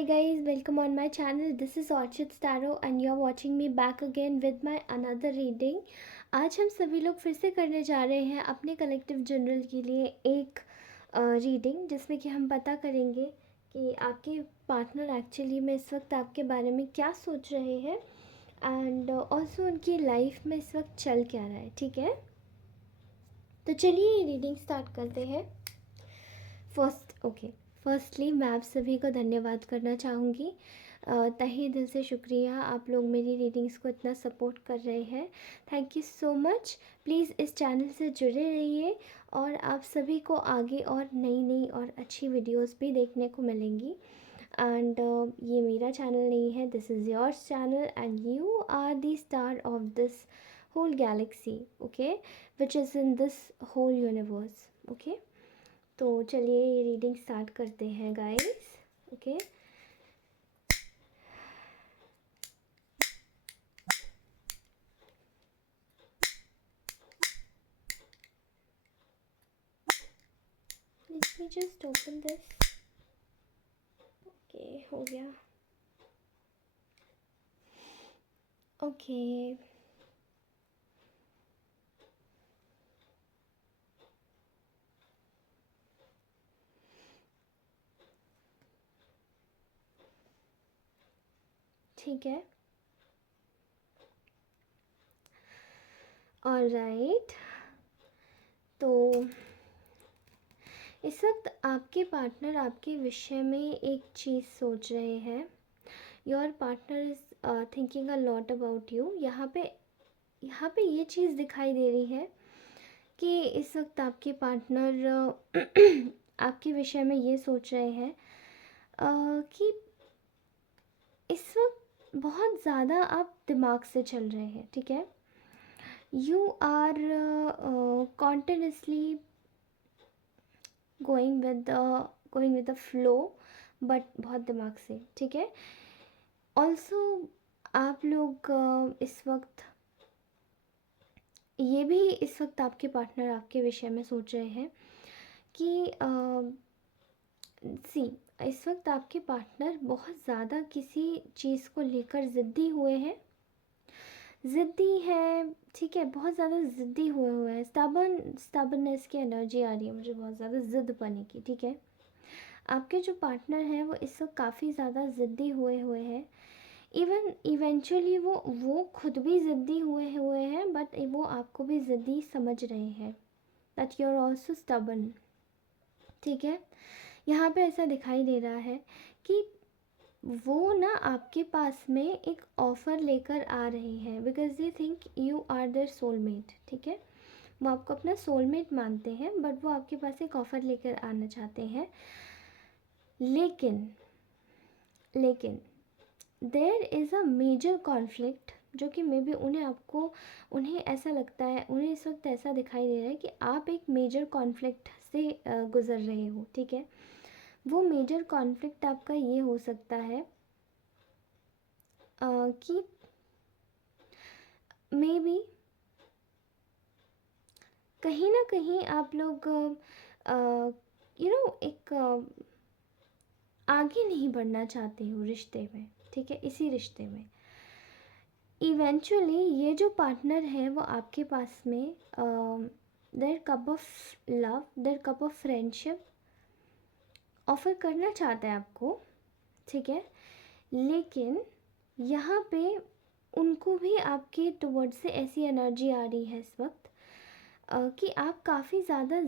Hi guys, welcome on my channel. This is Orchid Starro and you're watching me back again with my another reading. आज हम सभी लोग फिर से करने जा रहे हैं अपने कलेक्टिव जनरल के लिए एक रीडिंग जिसमें कि हम पता करेंगे कि आपके पार्टनर एक्चुअली में इस वक्त आपके बारे में क्या सोच रहे हैं एंड ऑल्सो उनकी लाइफ में इस वक्त चल क्या रहा है। ठीक है, तो चलिए ये रीडिंग स्टार्ट करते हैं। फर्स्टली मैं आप सभी को धन्यवाद करना चाहूँगी। तहे दिल से शुक्रिया, आप लोग मेरी रीडिंग्स को इतना सपोर्ट कर रहे हैं। Thank you so much. Please इस चैनल से जुड़े रहिए और आप सभी को आगे और नई नई और अच्छी वीडियोस भी देखने को मिलेंगी। एंड ये मेरा चैनल नहीं है, this is yours channel and you are the star of this whole galaxy, okay, which is in this whole universe. Okay, तो चलिए ये रीडिंग स्टार्ट करते हैं guys. Okay, let me just open this. Okay, हो गया। Okay, ठीक है, alright. तो इस वक्त आपके पार्टनर आपके विषय में एक चीज़ सोच रहे हैं। Your partner is thinking a lot about you. यहाँ पे ये चीज़ दिखाई दे रही है कि इस वक्त आपके पार्टनर आपके विषय में ये सोच रहे हैं कि इस वक्त बहुत ज़्यादा आप दिमाग से चल रहे हैं। ठीक है, you are continuously going with the flow, but बहुत दिमाग से। ठीक है, ऑल्सो आप लोग इस वक्त ये भी इस वक्त आपके पार्टनर आपके विषय में सोच रहे हैं कि इस वक्त आपके पार्टनर बहुत ज़्यादा किसी चीज़ को लेकर ज़िद्दी हुए हैं, ज़िद्दी है। ठीक है, बहुत ज़्यादा ज़िद्दी हुए हैं। स्टबर्ननेस की एनर्जी आ रही है मुझे, बहुत ज़्यादा ज़िद पाने की। ठीक है, आपके जो पार्टनर हैं वो इस वक्त काफ़ी ज़्यादा ज़िद्दी हुए हैं। इवन इवेंचुअली वो खुद भी ज़िद्दी हुए हैं, बट वो आपको भी ज़िद्दी समझ रहे हैं, that you are also stubborn. ठीक है, यहाँ पे ऐसा दिखाई दे रहा है कि वो ना आपके पास में एक ऑफ़र लेकर आ रहे हैं because they think you are their soulmate. ठीक है, वो आपको अपना सोलमेट मानते हैं, बट वो आपके पास एक ऑफ़र लेकर आना चाहते हैं। लेकिन there is a major conflict जो कि मे बी उन्हें ऐसा लगता है, उन्हें इस वक्त ऐसा दिखाई दे रहा है कि आप एक मेजर कॉन्फ्लिक्ट से गुज़र रहे हो। ठीक है, वो मेजर कॉन्फ्लिक्ट आपका ये हो सकता है कि मे बी कहीं ना कहीं आप लोग एक आगे नहीं बढ़ना चाहते हो रिश्ते में। ठीक है, इसी रिश्ते में इवेंचुअली ये जो पार्टनर है वो आपके पास में their cup of love, their cup of friendship offer करना चाहता है आपको। ठीक है, लेकिन यहाँ पे उनको भी आपके टुवर्ड्स से ऐसी एनर्जी आ रही है इस वक्त कि आप काफ़ी ज़्यादा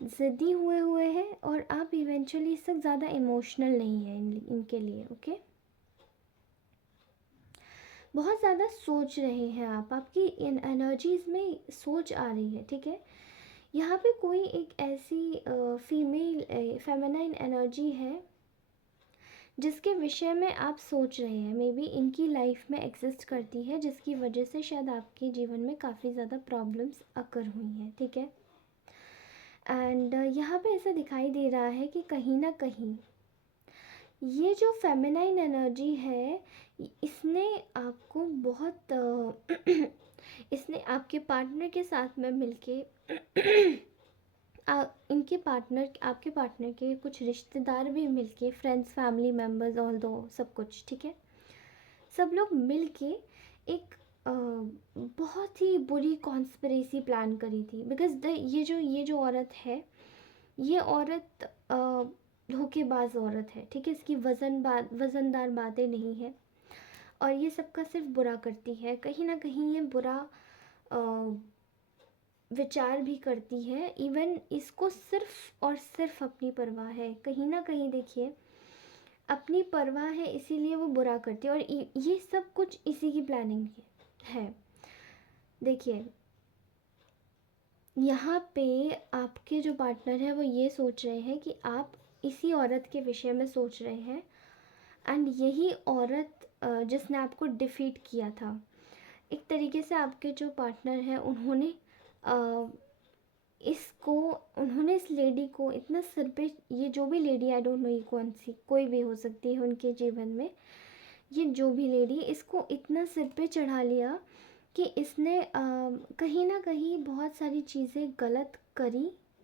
ज़िद्दी हुए हैं और आप इवेंचुअली इस वक्त ज़्यादा इमोशनल नहीं है इनके लिए। ओके, बहुत ज़्यादा सोच रहे हैं आप, आपकी इन एनर्जीज़ में सोच आ रही है। ठीक है, यहाँ पे कोई एक ऐसी फेमिनाइन एनर्जी है जिसके विषय में आप सोच रहे हैं, मे बी इनकी लाइफ में एग्जिस्ट करती है, जिसकी वजह से शायद आपके जीवन में काफ़ी ज़्यादा प्रॉब्लम्स अकर हुई हैं। ठीक है, एंड यहाँ पे ऐसा दिखाई दे रहा है कि कहीं ना कहीं ये जो फेमिनाइन एनर्जी है इसने आपको बहुत इसने आपके पार्टनर के साथ में मिलके इनके पार्टनर, आपके पार्टनर के कुछ रिश्तेदार भी मिलके, फ्रेंड्स, फैमिली मेम्बर्स, ऑल दो सब कुछ, ठीक है, सब लोग मिलके एक बहुत ही बुरी कॉन्स्पिरेसी प्लान करी थी। बिकॉज ये जो औरत है, ये औरत धोखेबाज औरत है, ठीक है, इसकी वज़नदार बातें नहीं है, और ये सबका सिर्फ बुरा करती है। कहीं ना कहीं ये बुरा अ, विचार भी करती है। इवन इसको सिर्फ और सिर्फ अपनी परवाह है, कहीं ना कहीं देखिए अपनी परवाह है, इसीलिए वो बुरा करती है। और ये सब कुछ इसी की प्लानिंग है। देखिए यहाँ पे आपके जो पार्टनर है वो ये सोच रहे हैं कि आप इसी औरत के विषय में सोच रहे हैं, एंड यही औरत जिसने आपको डिफीट किया था। एक तरीके से आपके जो पार्टनर हैं उन्होंने इस लेडी को इतना सिर पे, ये जो भी लेडी, आई डोंट नो ये कौन सी, कोई भी हो सकती है उनके जीवन में, ये जो भी लेडी, इसको इतना सिर पे चढ़ा लिया कि इसने कहीं ना कहीं बहुत सारी चीज़ें गलत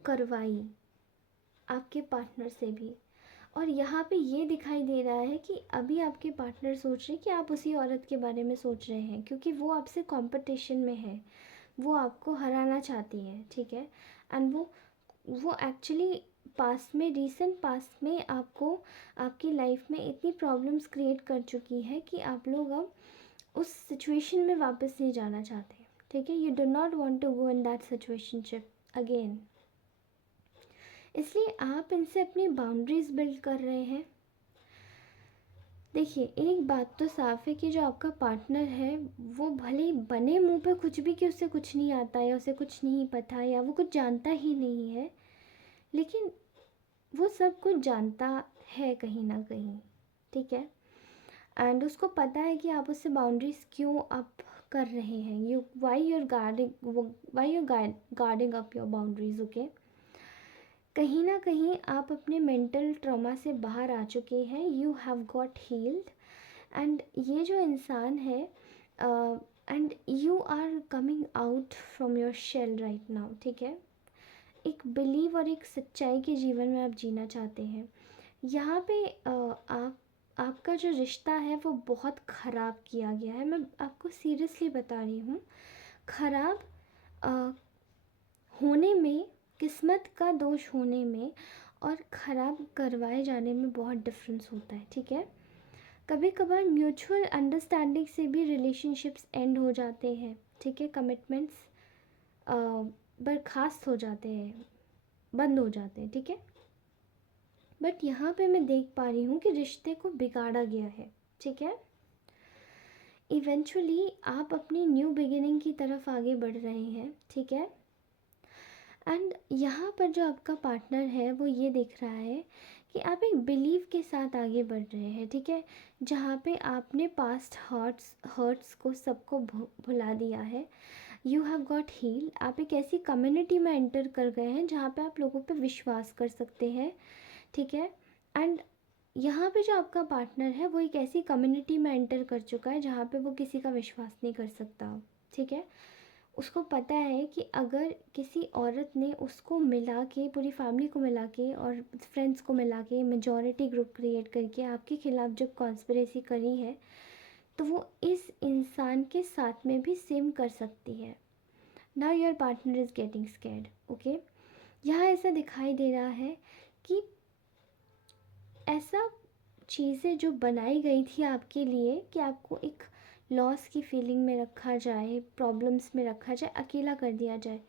करवाई आपके पार्टनर से भी। और यहाँ पे ये दिखाई दे रहा है कि अभी आपके पार्टनर सोच रहे हैं कि आप उसी औरत के बारे में सोच रहे हैं, क्योंकि वो आपसे कंपटीशन में है, वो आपको हराना चाहती है, ठीक है। एंड वो एक्चुअली पास्ट में, रीसेंट पास्ट में आपको, आपकी लाइफ में इतनी प्रॉब्लम्स क्रिएट कर चुकी है कि आप लोग अब उस सिचुएशन में वापस नहीं जाना चाहते, ठीक है। You do not want to go in that situationship again, इसलिए आप इनसे अपनी बाउंड्रीज बिल्ड कर रहे हैं। देखिए एक बात तो साफ है कि जो आपका पार्टनर है वो भले ही बने मुंह पे कुछ भी कि उसे कुछ नहीं आता या उसे कुछ नहीं पता या वो कुछ जानता ही नहीं है, लेकिन वो सब कुछ जानता है कहीं ना कहीं, ठीक है। एंड उसको पता है कि आप उससे बाउंड्रीज क्यों अप कर रहे हैं, why you're guarding up your boundaries, okay. कहीं ना कहीं आप अपने मेंटल ट्रॉमा से बाहर आ चुके हैं, you have got healed, and ये जो इंसान है, and you are coming out from your shell right now, ठीक है। एक बिलीव और एक सच्चाई के जीवन में आप जीना चाहते हैं। यहाँ पे आपका जो रिश्ता है वो बहुत ख़राब किया गया है, मैं आपको सीरियसली बता रही हूँ। ख़राब होने में, किस्मत का दोष होने में और ख़राब करवाए जाने में बहुत डिफरेंस होता है, ठीक है। कभी कभार म्यूचुअल अंडरस्टैंडिंग से भी रिलेशनशिप्स एंड हो जाते हैं, ठीक है। कमिटमेंट्स बर्खास्त हो जाते हैं, बंद हो जाते हैं, ठीक है। बट यहाँ पे मैं देख पा रही हूँ कि रिश्ते को बिगाड़ा गया है, ठीक है। इवेंचुअली आप अपनी न्यू बिगिनिंग की तरफ आगे बढ़ रहे हैं, ठीक है। एंड यहाँ पर जो आपका पार्टनर है वो ये देख रहा है कि आप एक बिलीव के साथ आगे बढ़ रहे हैं, ठीक है, जहाँ पे आपने पास्ट हर्ट्स को सबको भुला दिया है। यू हैव गॉट हील, आप एक ऐसी कम्युनिटी में एंटर कर गए हैं जहाँ पे आप लोगों पे विश्वास कर सकते हैं, ठीक है। एंड यहाँ पे जो आपका पार्टनर है वो एक ऐसी कम्युनिटी में एंटर कर चुका है जहाँ पे वो किसी का विश्वास नहीं कर सकता, ठीक है। उसको पता है कि अगर किसी औरत ने उसको मिला के, पूरी फैमिली को मिला के और फ्रेंड्स को मिला के, मेजॉरिटी ग्रुप क्रिएट करके आपके खिलाफ़ जब कॉन्स्पिरेसी करी है, तो वो इस इंसान के साथ में भी सेम कर सकती है। Now your partner is getting scared, okay. यहाँ ऐसा दिखाई दे रहा है कि ऐसा चीज़ें जो बनाई गई थी आपके लिए कि आपको एक लॉस की फीलिंग में रखा जाए, प्रॉब्लम्स में रखा जाए, अकेला कर दिया जाए।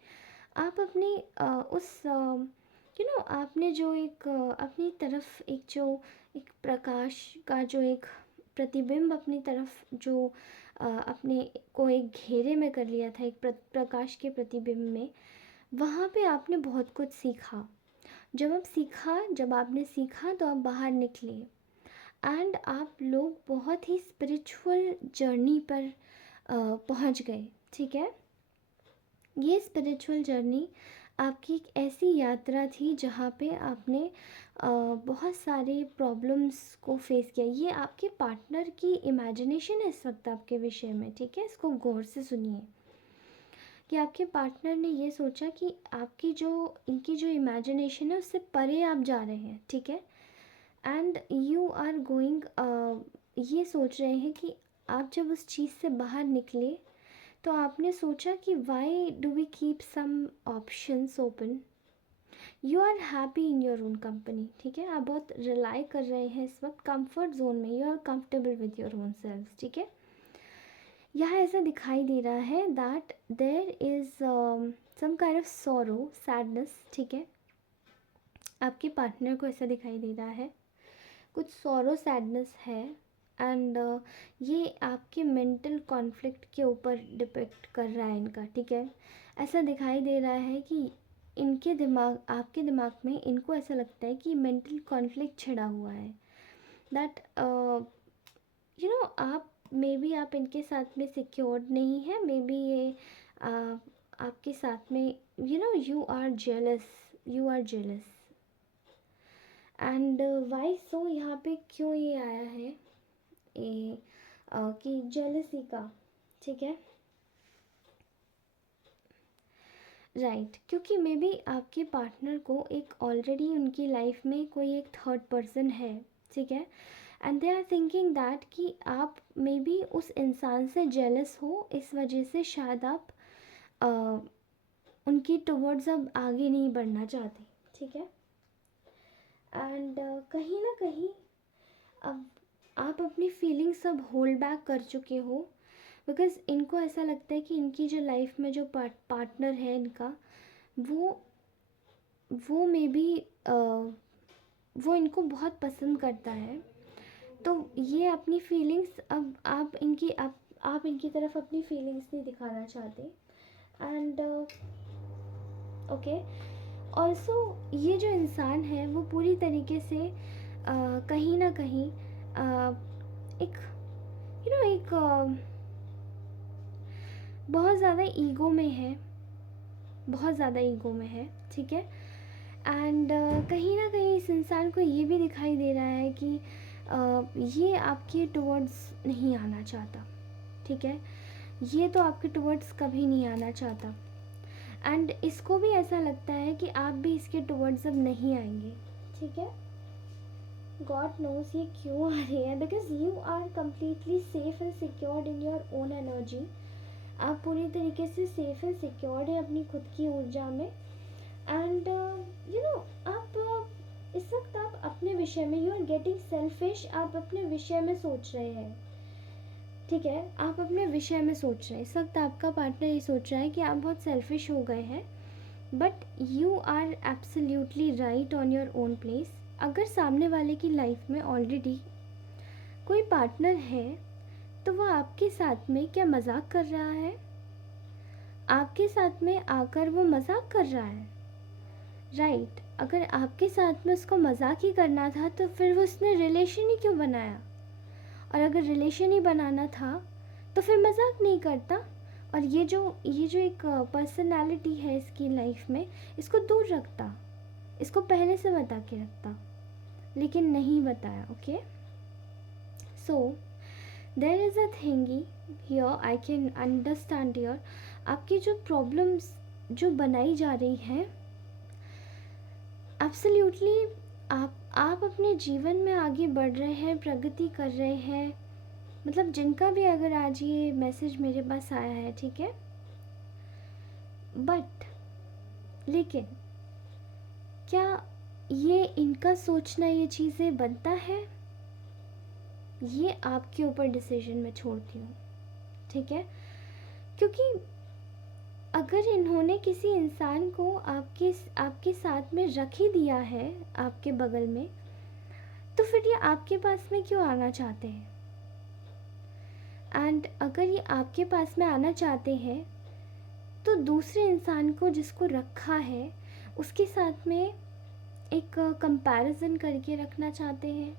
आप अपनी आपने जो एक अपनी तरफ एक प्रकाश का जो एक प्रतिबिंब अपनी तरफ जो अपने को एक घेरे में कर लिया था, एक प्रकाश के प्रतिबिंब में, वहाँ पे आपने बहुत कुछ सीखा। जब आपने सीखा तो आप बाहर निकले एंड आप लोग बहुत ही स्पिरिचुअल जर्नी पर पहुंच गए, ठीक है। ये स्पिरिचुअल जर्नी आपकी एक ऐसी यात्रा थी जहाँ पे आपने बहुत सारे प्रॉब्लम्स को फेस किया। ये आपके पार्टनर की इमेजिनेशन है इस वक्त आपके विषय में, ठीक है। इसको गौर से सुनिए। कि आपके पार्टनर ने ये सोचा कि आपकी जो इनकी जो इमेजिनेशन है उससे परे आप जा रहे हैं, ठीक है। एंड यू आर गोइंग, ये सोच रहे हैं कि आप जब उस चीज़ से बाहर निकले तो आपने सोचा कि why do we keep some options open. You are happy in your own company, ठीक है। आप बहुत रिलाई कर रहे हैं इस वक्त कंफर्ट जोन में, you are comfortable with your own self, ठीक है। यहाँ ऐसा दिखाई दे रहा है that there is some kind of sorrow, sadness, ठीक है। आपके पार्टनर को ऐसा दिखाई दे रहा है, कुछ सॉरो सैडनेस है। एंड ये आपके मेंटल कॉन्फ्लिक्ट के ऊपर डिपेक्ट कर रहा है इनका, ठीक है। ऐसा दिखाई दे रहा है कि इनके दिमाग, आपके दिमाग में इनको ऐसा लगता है कि मेंटल कॉन्फ्लिक्ट छिड़ा हुआ है, दैट यू नो आप मे बी आप इनके साथ में सिक्योर्ड नहीं है, मे बी ये आपके साथ में you know you are jealous, you are jealous. And why so, यहाँ पे क्यों ये आया है ये कि जेलसी का, ठीक है, राइट। क्योंकि मे बी आपके पार्टनर को एक ऑलरेडी उनकी लाइफ में कोई एक थर्ड पर्सन है, ठीक है। And they are thinking that कि आप मे बी उस इंसान से जेलस हो, इस वजह से शायद आप उनकी टुवर्ड्स अब आगे नहीं बढ़ना चाहते, ठीक है। एंड कहीं ना कहीं अब आप अपनी फीलिंग्स सब होल्ड बैक कर चुके हो, बिकॉज़ इनको ऐसा लगता है कि इनकी जो लाइफ में जो पार्टनर है इनका, वो मे बी वो इनको बहुत पसंद करता है। तो ये अपनी फीलिंग्स अब आप इनकी तरफ अपनी फीलिंग्स नहीं दिखाना चाहते। एंड ओके, ऑल्सो ये जो इंसान है वो पूरी तरीके से कहीं ना कहीं एक यू नो एक बहुत ज़्यादा ईगो में है, बहुत ज़्यादा ईगो में है, ठीक है। एंड कहीं ना कहीं इस इंसान को ये भी दिखाई दे रहा है कि ये आपके टुवर्ड्स नहीं आना चाहता, ठीक है। ये तो आपके टुवर्ड्स कभी नहीं आना चाहता। एंड इसको भी ऐसा लगता है कि आप भी इसके टुवर्ड्स अब नहीं आएंगे, ठीक है। गॉड नोस ये क्यों आ रही है, because you are completely safe and secured in your own energy. आप पूरी तरीके से सेफ एंड सिक्योर्ड है अपनी खुद की ऊर्जा में। एंड यू नो आप इस वक्त आप अपने विषय में, यू आर गेटिंग सेल्फिश, आप अपने विषय में सोच रहे हैं, ठीक है। आप अपने विषय में सोच रहे हैं, इस वक्त आपका पार्टनर ये सोच रहा है कि आप बहुत सेल्फिश हो गए हैं, but you are absolutely right on your own place. अगर सामने वाले की लाइफ में ऑलरेडी कोई पार्टनर है तो वह आपके साथ में क्या मजाक कर रहा है, आपके साथ में आकर वो मजाक कर रहा है, राइट। अगर आपके साथ में उसको मजाक ही करना था तो फिर वो उसने रिलेशन ही क्यों बनाया, और अगर रिलेशन ही बनाना था तो फिर मजाक नहीं करता। और ये जो एक पर्सनालिटी है इसकी लाइफ में, इसको दूर रखता, इसको पहले से बता के रखता, लेकिन नहीं बताया, okay. So there is a thingy here, I can understand here. आपकी जो प्रॉब्लम्स जो बनाई जा रही हैं, एब्सोल्युटली आप अपने जीवन में आगे बढ़ रहे हैं, प्रगति कर रहे हैं, मतलब जिनका भी अगर आज ये मैसेज मेरे पास आया है, ठीक है। बट लेकिन क्या ये इनका सोचना ये चीज़ें बनता है, ये आपके ऊपर डिसीजन में छोड़ती हूँ, ठीक है। क्योंकि अगर इन्होंने किसी इंसान को आपके साथ में रख ही दिया है आपके बगल में, तो फिर ये आपके पास में क्यों आना चाहते हैं। एंड अगर ये आपके पास में आना चाहते हैं तो दूसरे इंसान को जिसको रखा है उसके साथ में एक कंपैरिजन करके रखना चाहते हैं।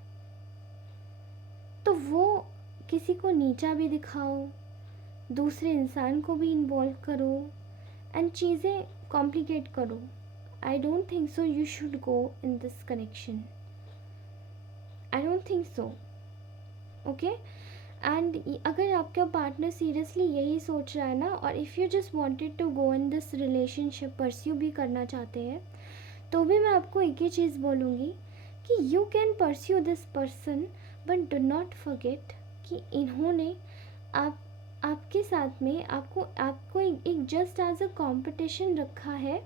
तो वो किसी को नीचा भी दिखाओ, दूसरे इंसान को भी इन्वॉल्व करो एंड चीज़ें कॉम्प्लिकेट करो। I don't think so you should go in this connection, I don't think so, okay. And अगर आपका पार्टनर सीरियसली यही सोच रहा है ना, और if you just wanted to go in this relationship, pursue भी करना चाहते हैं, तो भी मैं आपको एक ही चीज़ बोलूँगी कि you can pursue this person, but do not forget कि इन्होंने आप आपके साथ में आपको आपको एक जस्ट एज अ कंपटीशन रखा है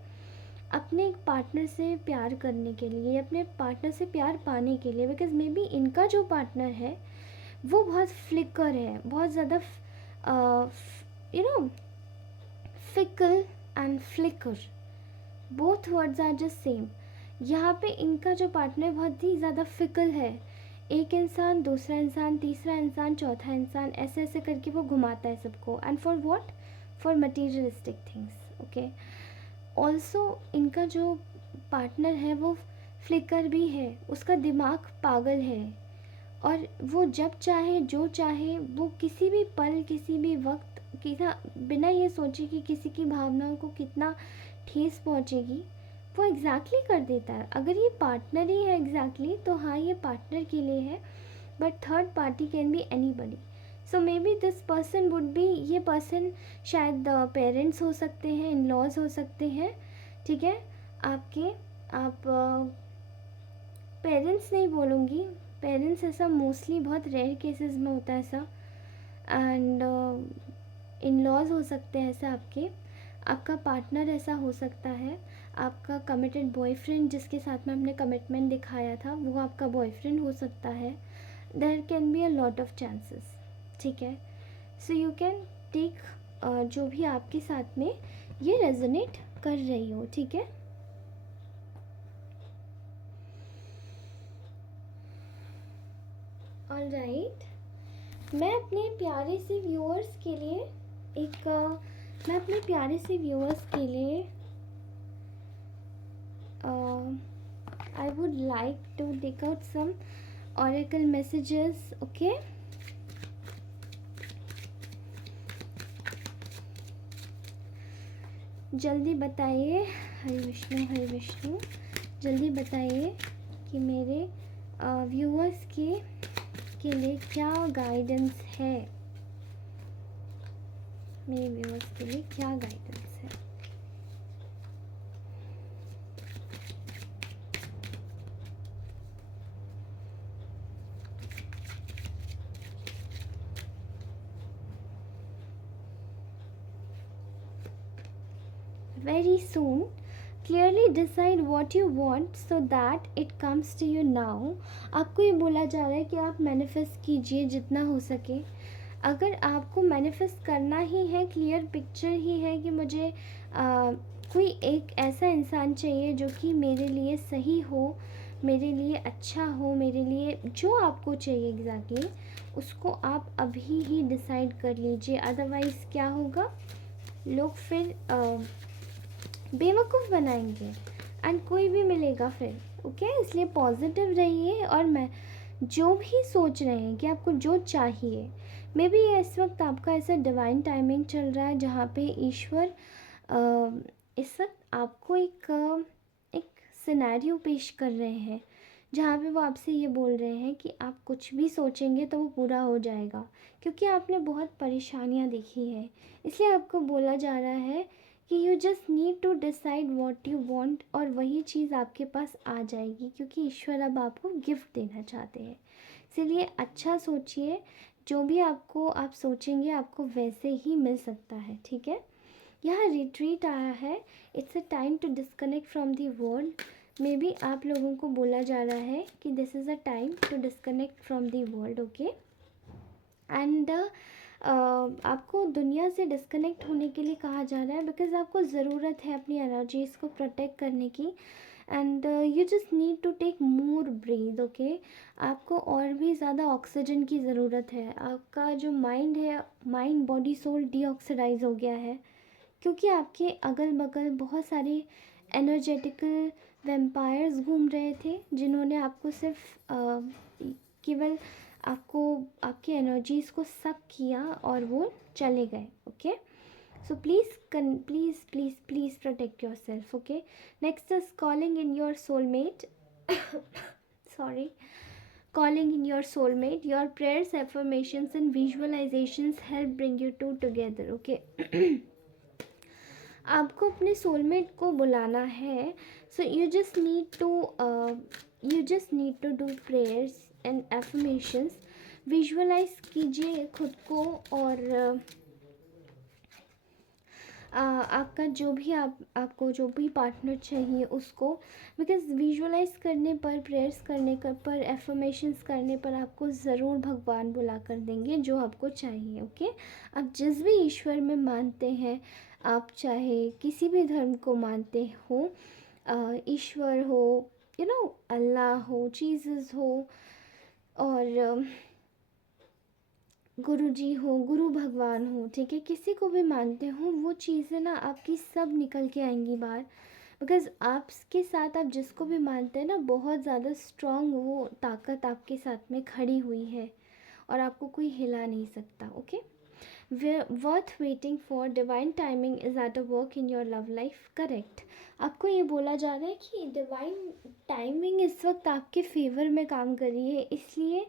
अपने एक पार्टनर से प्यार करने के लिए, अपने पार्टनर से प्यार पाने के लिए। बिकॉज मे बी इनका जो पार्टनर है वो बहुत फ्लिकर है, बहुत ज़्यादा you know fickle and flicker, both words are just same. यहाँ पे इनका जो पार्टनर बहुत ही ज़्यादा फिकल है, एक इंसान, दूसरा इंसान, तीसरा इंसान, चौथा इंसान, ऐसे ऐसे करके वो घुमाता है सबको। And for what? For materialistic things. Okay, also इनका जो पार्टनर है वो फ्लिकर भी है, उसका दिमाग पागल है, और वो जब चाहे जो चाहे वो किसी भी पल किसी भी वक्त बिना ये सोचे कि किसी की भावनाओं को कितना ठेस पहुंचेगी, वो एग्जैक्टली कर देता है। अगर ये पार्टनर ही है एग्जैक्टली, तो हाँ ये पार्टनर के लिए है, but third party can be anybody. So may be this person would be, ये पर्सन शायद पेरेंट्स हो सकते हैं, इन लॉज हो सकते हैं, ठीक है आपके। आप पेरेंट्स नहीं बोलूँगी, पेरेंट्स ऐसा मोस्टली बहुत रेयर केसेस में होता है ऐसा, एंड इन लॉज हो सकते हैं ऐसा आपके, आपका पार्टनर ऐसा हो सकता है, आपका कमिटेड बॉयफ्रेंड जिसके साथ में आपने कमिटमेंट दिखाया था वो आपका बॉयफ्रेंड हो सकता है। There can be a lot of chances, ठीक है। सो यू कैन टेक जो भी आपके साथ में ये रेजोनेट कर रही हो, ठीक है। ऑलराइट, मैं अपने प्यारे से व्यूअर्स के लिए मैं अपने प्यारे से व्यूअर्स के लिए I would like to take out some oracle messages, okay? जल्दी बताइए, हरे विष्णु, जल्दी बताइए कि मेरे व्यूअर्स के लिए क्या गाइडेंस है, मेरे व्यूअर्स के लिए क्या गाइडेंस है। Very soon, clearly decide what you want so that it comes to you now। आपको ये बोला जा रहा है कि आप मैनिफेस्ट कीजिए जितना हो सके। अगर आपको मैनिफेस्ट करना ही है, क्लियर पिक्चर ही है कि मुझे कोई एक ऐसा इंसान चाहिए जो कि मेरे लिए सही हो, मेरे लिए अच्छा हो, मेरे लिए जो आपको चाहिए एग्जैक्टली उसको आप अभी ही डिसाइड कर लीजिए। अदरवाइज़ क्या होगा, लोग फिर बेवकूफ़ बनाएंगे एंड कोई भी मिलेगा फिर, ओके। इसलिए पॉजिटिव रहिए, और मैं जो भी सोच रहे हैं कि आपको जो चाहिए, मे बी इस वक्त आपका ऐसा डिवाइन टाइमिंग चल रहा है जहाँ पे ईश्वर इस वक्त आपको एक सिनेरियो पेश कर रहे हैं जहाँ पे वो आपसे ये बोल रहे हैं कि आप कुछ भी सोचेंगे तो वो पूरा हो जाएगा, क्योंकि आपने बहुत परेशानियाँ देखी हैं। इसलिए आपको बोला जा रहा है कि you just need to decide what you want, और वही चीज़ आपके पास आ जाएगी, क्योंकि ईश्वर अब आपको गिफ्ट देना चाहते हैं। इसीलिए अच्छा सोचिए, जो भी आपको आप सोचेंगे आपको वैसे ही मिल सकता है, ठीक है। यहाँ रिट्रीट आया है, it's a time to disconnect from the world. Maybe आप लोगों को बोला जा रहा है कि this is a time to disconnect from the world, okay. And आपको दुनिया से डिस्कनेक्ट होने के लिए कहा जा रहा है, बिकॉज आपको ज़रूरत है अपनी एनर्जीज़ को प्रोटेक्ट करने की, and you just need to take more breath, okay. आपको और भी ज़्यादा ऑक्सीजन की ज़रूरत है। आपका जो माइंड है, माइंड बॉडी सोल डीऑक्सीडाइज हो गया है, क्योंकि आपके अगल बगल बहुत सारे एनर्जेटिकल वेम्पायर्स घूम रहे थे जिन्होंने आपको सिर्फ केवल आपको आपकी एनर्जीज़ को सक किया और वो चले गए, okay. So please please please please protect your self, okay. Next is calling in your soulmate sorry, calling in your soulmate. Your prayers, affirmations and visualizations help bring you two together. Okay. आपको अपने soulmate को बुलाना है. So you just need to do prayers and affirmations. Visualize कीजिए खुद को, और आपका जो भी आपको जो भी पार्टनर चाहिए उसको, बिकॉज विजुअलाइज करने पर, प्रेयर्स करने पर, एफर्मेशंस करने पर आपको ज़रूर भगवान बुला कर देंगे जो आपको चाहिए. ओके. आप जिस भी ईश्वर में मानते हैं, आप चाहे किसी भी धर्म को मानते हो, ईश्वर हो, अल्लाह हो, जीसस हो, और गुरु जी हो, गुरु भगवान हो, ठीक है, किसी को भी मानते हो, वो चीज़ें ना आपकी सब निकल के आएंगी बाहर. बिकॉज़ आपके साथ, आप जिसको भी मानते हैं ना, बहुत ज़्यादा स्ट्रॉन्ग वो ताकत आपके साथ में खड़ी हुई है और आपको कोई हिला नहीं सकता. Okay. Worth waiting for, divine timing is at a work in your love life. Correct. आपको ये बोला जा रहा है कि डिवाइन टाइमिंग इस वक्त आपके फेवर में काम कर रही है, इसलिए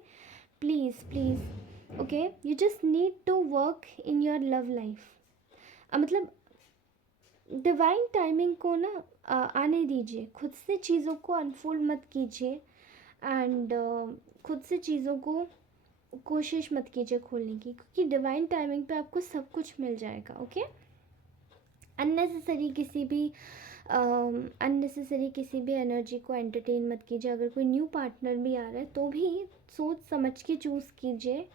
please please, okay, you just need to work in your love life. मतलब डिवाइन टाइमिंग को ना आने दीजिए. खुद से चीज़ों को अनफोल्ड मत कीजिए, एंड खुद से चीज़ों को कोशिश मत कीजिए खोलने की, क्योंकि डिवाइन टाइमिंग पे आपको सब कुछ मिल जाएगा. ओके. अननेसेसरी किसी भी एनर्जी को एंटरटेन मत कीजिए. अगर कोई न्यू पार्टनर भी आ रहा है तो भी सोच समझ के चूज़ कीजिए.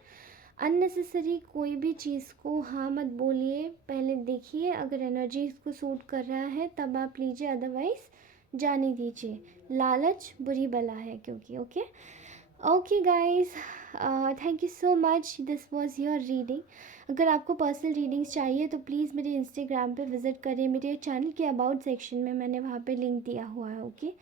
अननेसेसरी कोई भी चीज़ को हाँ मत बोलिए. पहले देखिए, अगर एनर्जी इसको सूट कर रहा है तब आप लीजिए, अदरवाइज़ जाने दीजिए. लालच बुरी बला है क्योंकि. Okay. Okay guys, thank you so much. This was your reading. अगर आपको पर्सनल रीडिंग्स चाहिए तो प्लीज़ मेरे इंस्टाग्राम पे विज़िट करिए. मेरे चैनल के अबाउट सेक्शन में मैंने वहाँ पे लिंक दिया हुआ है. Okay.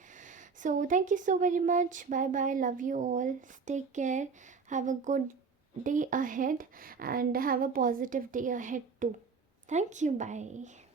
So thank you so very much. Bye bye. Love you all. Take care. Have a good day ahead and have a positive day ahead too. Thank you. Bye.